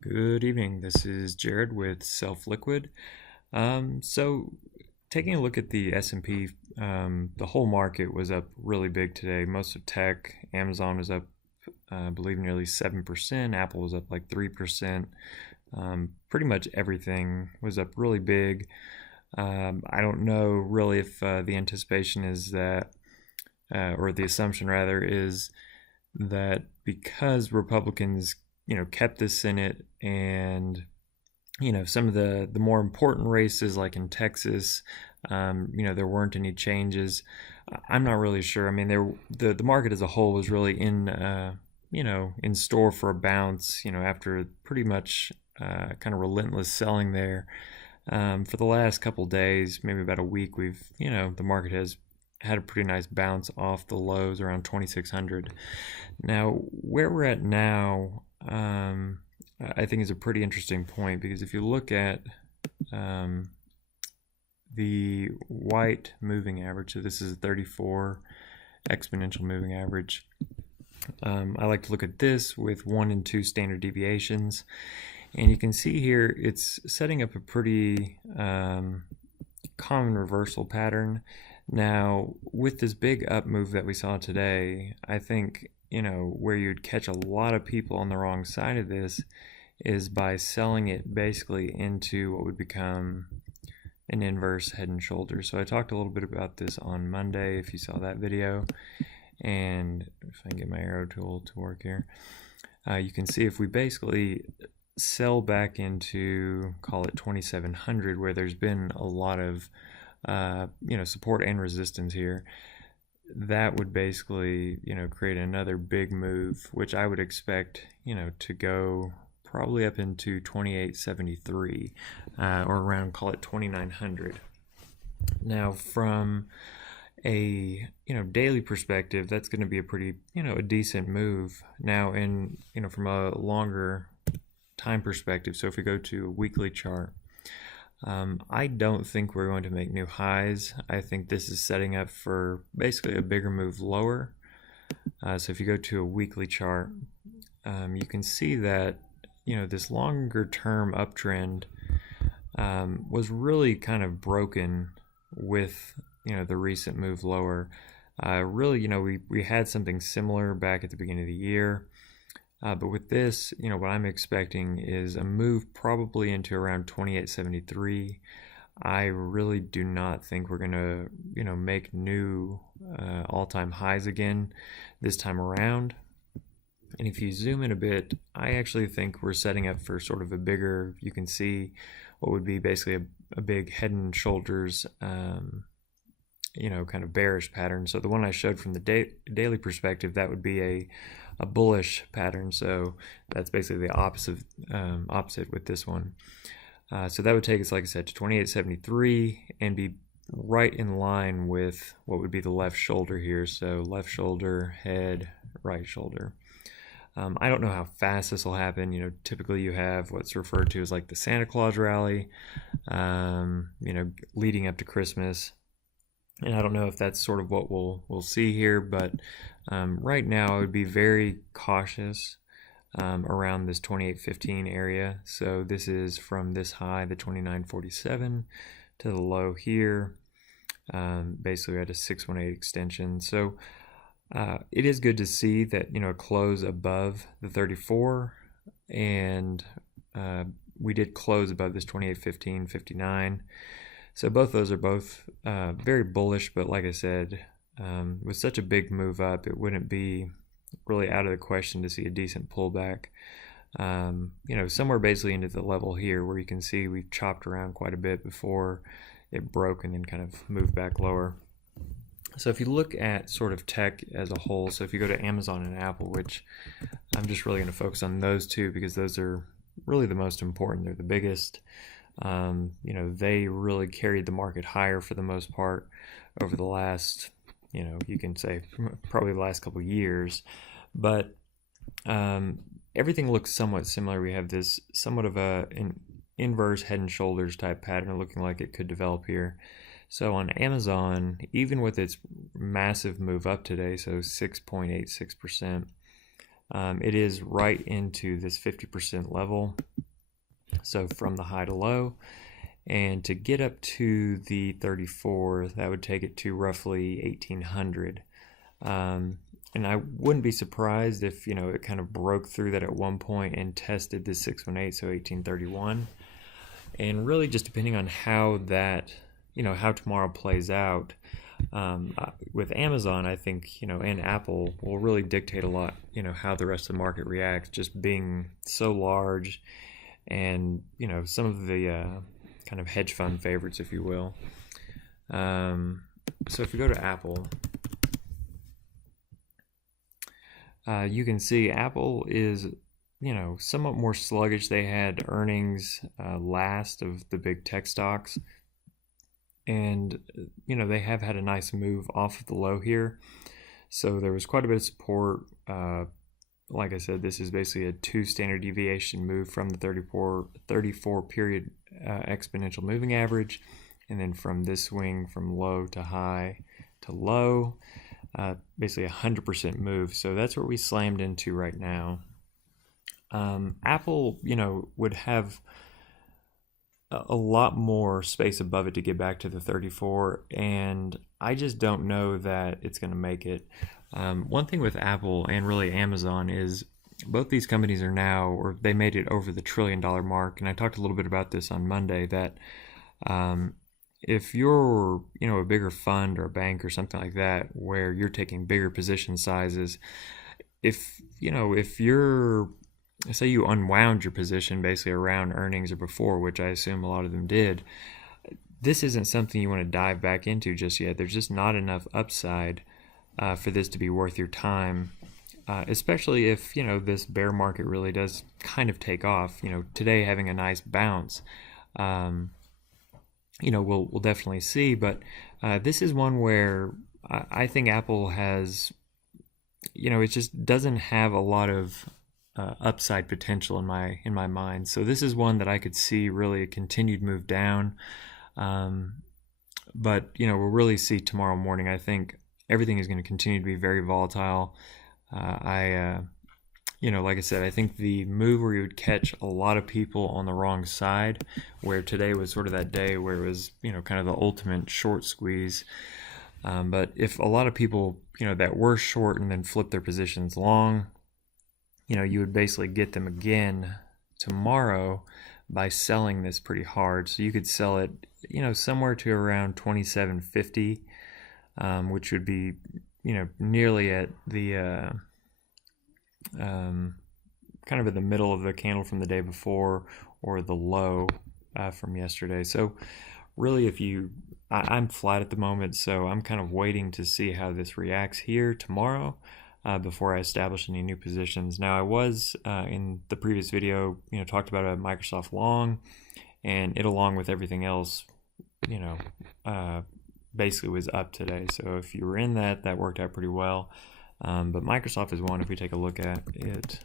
Good evening. This is Jared with Self Liquid. So, taking a look at the S&P, the whole market was up really big today. Most of tech, Amazon was up, I believe, nearly 7%. Apple was up like 3%. Pretty much everything was up really big. I don't know really if the anticipation is that, or the assumption rather, is that because Republicans, kept the Senate and some of the more important races like in Texas, there weren't any changes. I'm not really sure. I mean, the market as a whole was really in store for a bounce. After pretty much kind of relentless selling there for the last couple days, maybe about a week. The market has had a pretty nice bounce off the lows around 2600. Now, where we're at now, I think is a pretty interesting point because if you look at um, the white moving average, so this is a 34 exponential moving average. I like to look at this with 1 and 2 standard deviations, and you can see here it's setting up a pretty common reversal pattern. Now, with this big up move that we saw today, I think, where you'd catch a lot of people on the wrong side of this is by selling it basically into what would become an inverse head and shoulders. So I talked a little bit about this on Monday, if you saw that video. And if I can get my arrow tool to work here, you can see if we basically sell back into, call it 2700, where there's been a lot of support and resistance here, that would basically create another big move, which I would expect to go probably up into 2873 or around, call it 2900. Now, from a daily perspective, that's going to be a pretty a decent move. Now, in from a longer time perspective, so if we go to a weekly chart, I don't think we're going to make new highs. I think this is setting up for basically a bigger move lower. So if you go to a weekly chart, you can see that this longer term uptrend was really kind of broken with the recent move lower. Really, we had something similar back at the beginning of the year. But with this, what I'm expecting is a move probably into around 2873. I really do not think we're going to, make new all-time highs again this time around. And if you zoom in a bit, I actually think we're setting up for sort of a bigger, you can see what would be basically a big head and shoulders, kind of bearish pattern. So the one I showed from the daily perspective, that would be a bullish pattern. So that's basically the opposite with this one. So that would take us, like I said, to 2873 and be right in line with what would be the left shoulder here. So left shoulder, head, right shoulder. I don't know how fast this will happen. Typically you have what's referred to as like the Santa Claus rally, leading up to Christmas. And I don't know if that's sort of what we'll see here, but right now I would be very cautious around this 2815 area. So this is from this high, the 2947, to the low here. Basically at a 618 extension. So it is good to see that a close above the 34, and we did close above this 2815.59. So both those are both very bullish, but like I said, with such a big move up, it wouldn't be really out of the question to see a decent pullback. Somewhere basically into the level here where you can see we've chopped around quite a bit before it broke and then kind of moved back lower. So if you look at sort of tech as a whole, so if you go to Amazon and Apple, which I'm just really going to focus on those two because those are really the most important. They're the biggest. They really carried the market higher for the most part over the last, you can say probably the last couple of years. But everything looks somewhat similar. We have this somewhat of an inverse head and shoulders type pattern looking like it could develop here. So on Amazon, even with its massive move up today, so 6.86%, It is right into this 50% level, so from the high to low. And to get up to the 34, that would take it to roughly 1800. And I wouldn't be surprised if, it kind of broke through that at one point and tested the 618, so 1831. And really just depending on how that, how tomorrow plays out, with Amazon, I think, and Apple will really dictate a lot, how the rest of the market reacts, just being so large and, some of the kind of hedge fund favorites, if you will. So if you go to Apple, you can see Apple is, somewhat more sluggish. They had earnings last of the big tech stocks. And, they have had a nice move off of the low here. So there was quite a bit of support. Like I said, this is basically a 2 standard deviation move from the 34 period exponential moving average. And then from this swing from low to high to low, basically a 100% move. So that's what we slammed into right now. Apple, would have a lot more space above it to get back to the 34, and I just don't know that it's going to make it. One thing with Apple and really Amazon is both these companies are now, or they made it over the $1 trillion mark, and I talked a little bit about this on Monday, that if you're, a bigger fund or a bank or something like that, where you're taking bigger position sizes, if you're, say you unwound your position basically around earnings or before, which I assume a lot of them did, this isn't something you want to dive back into just yet. There's just not enough upside for this to be worth your time, especially if, this bear market really does kind of take off. Today having a nice bounce, we'll definitely see. But this is one where I think Apple has, it just doesn't have a lot of upside potential in my mind. So this is one that I could see really a continued move down. But we'll really see tomorrow morning. I think everything is going to continue to be very volatile. Like I said, I think the move where you would catch a lot of people on the wrong side, where today was sort of that day where it was, kind of the ultimate short squeeze. But if a lot of people, that were short and then flipped their positions long, you would basically get them again tomorrow by selling this pretty hard. So you could sell it, somewhere to around 2750, which would be, nearly at the kind of in the middle of the candle from the day before or the low from yesterday. So really, I'm flat at the moment, so I'm kind of waiting to see how this reacts here tomorrow. Before I establish any new positions. Now, I was in the previous video, talked about a Microsoft long, and it, along with everything else, basically was up today. So if you were in that worked out pretty well. But Microsoft is one. If we take a look at it,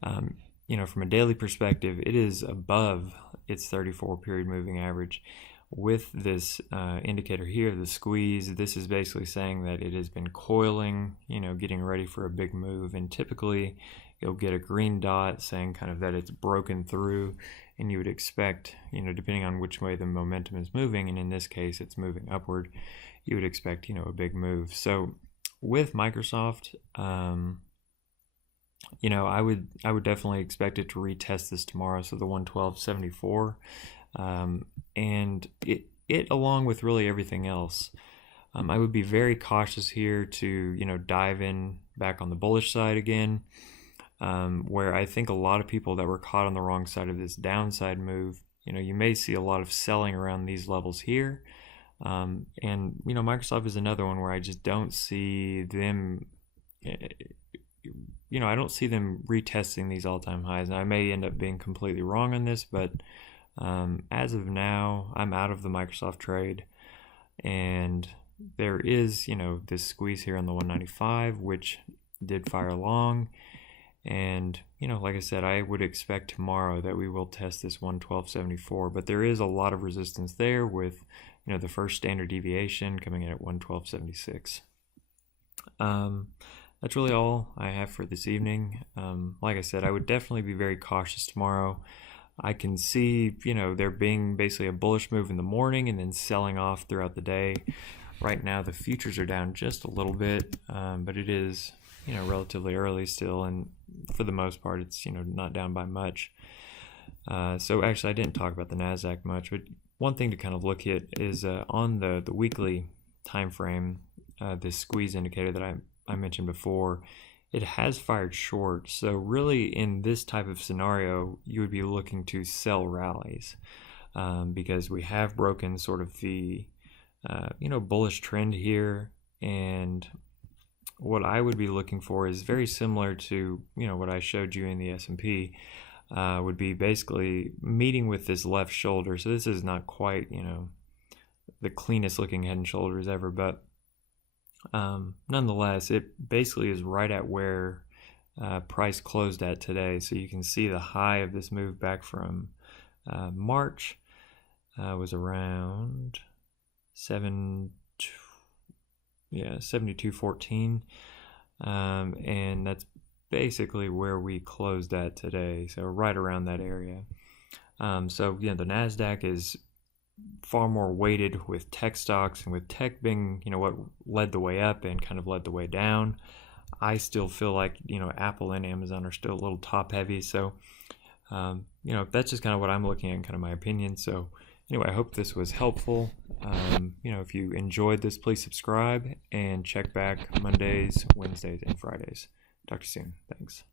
from a daily perspective, it is above its 34 period moving average. With this indicator here, the squeeze, this is basically saying that it has been coiling, getting ready for a big move. And typically you'll get a green dot saying kind of that it's broken through, and you would expect, depending on which way the momentum is moving, and in this case it's moving upward, you would expect, a big move. So with Microsoft, I would definitely expect it to retest this tomorrow, so the 112.74. And it along with really everything else, I would be very cautious here to dive in back on the bullish side again, where I think a lot of people that were caught on the wrong side of this downside move, you may see a lot of selling around these levels here, and Microsoft is another one where I just don't see them. I don't see them retesting these all-time highs. Now, I may end up being completely wrong on this, but as of now, I'm out of the Microsoft trade, and there is, this squeeze here on the 195, which did fire long, and, like I said, I would expect tomorrow that we will test this 112.74, but there is a lot of resistance there with, the first standard deviation coming in at 112.76. that's really all I have for this evening. Like I said, I would definitely be very cautious tomorrow. I can see, there being basically a bullish move in the morning and then selling off throughout the day. Right now, the futures are down just a little bit, but it is, relatively early still, and for the most part, it's, not down by much. So actually, I didn't talk about the Nasdaq much, but one thing to kind of look at is on the weekly time frame, this squeeze indicator that I mentioned before, it has fired short. So really, in this type of scenario, you would be looking to sell rallies because we have broken sort of the bullish trend here, and what I would be looking for is very similar to what I showed you in the S&P. Would be basically meeting with this left shoulder. So this is not quite the cleanest looking head and shoulders ever, but nonetheless, it basically is right at where price closed at today. So you can see the high of this move back from March was around 72.14, and that's basically where we closed at today, so right around that area. So the Nasdaq is far more weighted with tech stocks, and with tech being what led the way up and kind of led the way down, I still feel like Apple and Amazon are still a little top heavy. So that's just kind of what I'm looking at and kind of my opinion. So anyway, I hope this was helpful. If you enjoyed this, please subscribe and check back Mondays, Wednesdays, and Fridays. Talk to you soon. Thanks.